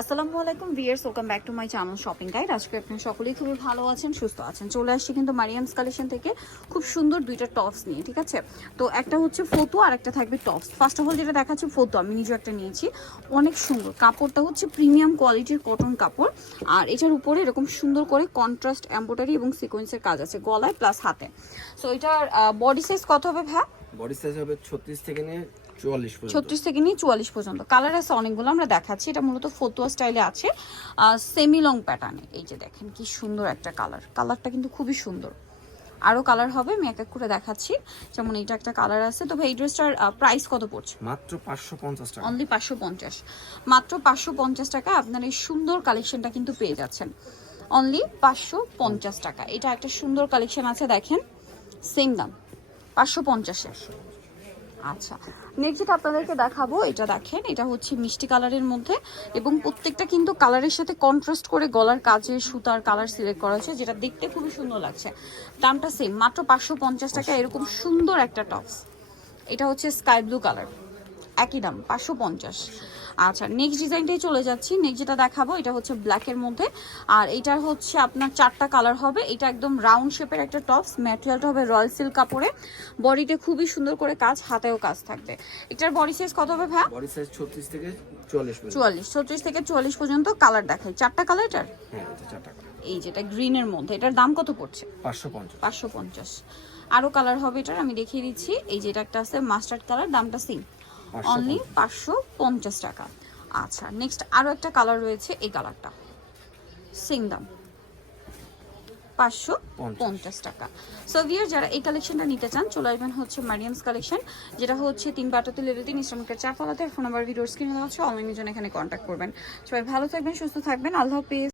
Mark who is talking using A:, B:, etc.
A: আসসালামু আলাইকুম viewers welcome back to my channel shopping guide. আজকে আপনারা সকলেই খুবই ভালো আছেন, সুস্থ আছেন। চলে আসছি কিন্তু মারিয়ামস কালেকশন থেকে খুব সুন্দর দুইটা টপস নিয়ে, ঠিক আছে? তো একটা হচ্ছে ফটো আর একটা থাকবে টপস। ফার্স্ট অফ অল যেটা দেখাচ্ছে ফটো আমি নিজেও একটা নিয়েছি। অনেক সুন্দর। কাপড়টা হচ্ছে প্রিমিয়াম কোয়ালিটির কটন কাপড়, আর এটার উপরে এরকম সুন্দর করে কন্ট্রাস্ট এম্ব্রয়ডারি এবং সিকোয়েন্সের কাজ আছে, গলায় প্লাস হাতে। সো এটার বডি সাইজ কত হবে ভ্যা
B: বডি সাইজ হবে ছত্রিশ থেকে নিয়ে
A: ছত্রিশ থেকে নিয়ে চুয়াল্লিশ পর্যন্ত। কালার আছে অনেকগুলো আমরা দেখাচ্ছি। এটা মূলত ফতুয়া স্টাইলে আছে। সেমি লং প্যাটার্নে এই যে দেখেন কি সুন্দর একটা কালার কালারটা কিন্তু খুবই সুন্দর। আরও কালার হবে আমি এক এক করে দেখাচ্ছি। যেমন এইটা একটা কালার আছে। তো ভাই এই ড্রেসটার প্রাইস কত পড়ছে?
B: মাত্র পাঁচশো পঞ্চাশ টাকা।
A: অনলি পাঁচশো পঞ্চাশ। মাত্র পাঁচশো পঞ্চাশ টাকা আপনার এই সুন্দর কালেকশনটা কিন্তু পেয়ে যাচ্ছেন। অনলি পাঁচশো পঞ্চাশ টাকা এটা একটা সুন্দর কালেকশন আছে দেখেন। সেম দাম। পাঁচশো পঞ্চাশে আচ্ছা নেক্সট যেটা আপনাদেরকে দেখাবো, এটা দেখেন, এটা হচ্ছে মিষ্টি কালারের মধ্যে এবং প্রত্যেকটা কিন্তু কালারের সাথে কন্ট্রাস্ট করে গলার কাজে সুতার কালার সিলেক্ট করা হয়েছে, যেটা দেখতে খুবই সুন্দর লাগছে। দামটা সেম মাত্র পাঁচশো পঞ্চাশ টাকা, এরকম সুন্দর একটা টপস এটা হচ্ছে স্কাই ব্লু কালার একই দাম, পাঁচশো পঞ্চাশ। আচ্ছা নেক্সট ডিজাইনটাই চলে যাচ্ছি। নেক্সট যেটা দেখাবো এটা হচ্ছে ব্ল্যাকের মধ্যে। আর এটার হচ্ছে আপনার চারটা কালার হবে। এটা একদম রাউন্ড শেপের একটা টপস ম্যাটেরিয়ালটা হবে রয়্যাল সিল্ক কাপড়ে। বডিতে খুবই সুন্দর করে কাজ হাতেও কাজ থাকবে। এটার বডি সাইজ কত হবে ভ্যা
B: বডি সাইজ ছত্রিশ থেকে চুয়াল্লিশ পর্যন্ত।
A: চুয়াল্লিশ ছত্রিশ থেকে চুয়াল্লিশ পর্যন্ত কালার দেখাই। চারটা কালার এটার?
B: হ্যাঁ এটা চার টাকা
A: এই যেটা গ্রিনের মধ্যে এটার দাম কত পড়ছে?
B: পাঁচশো পঞ্চাশ।
A: পাঁচশো পঞ্চাশ। আরও কালার হবে এটার আমি দেখিয়ে দিচ্ছি। এই যেটা একটা আছে মাস্টার্ড কালার দামটা সেম অনলি পাঁচশো পঞ্চাশ টাকা। আচ্ছা নেক্সট আরও একটা কালার রয়েছে এই কালারটা সেম দাম পাঁচশো পঞ্চাশ। টাকা। সো ভিয়ার যারা এই কালেকশনটা নিতে চান চলে আসবেন হচ্ছে মারিয়ামস কালেকশন যেটা হচ্ছে তিন বাটাতে লেভেল তিন ইসলামিকের চার পালাতে ফোন নাম্বার ভিডিওর স্ক্রিনে দেওয়া হচ্ছে অনলাইনের জন্য এখানে কন্ট্যাক্ট করবেন। সবাই ভালো থাকবেন সুস্থ থাকবেন। আল্লাহ হাফিজ।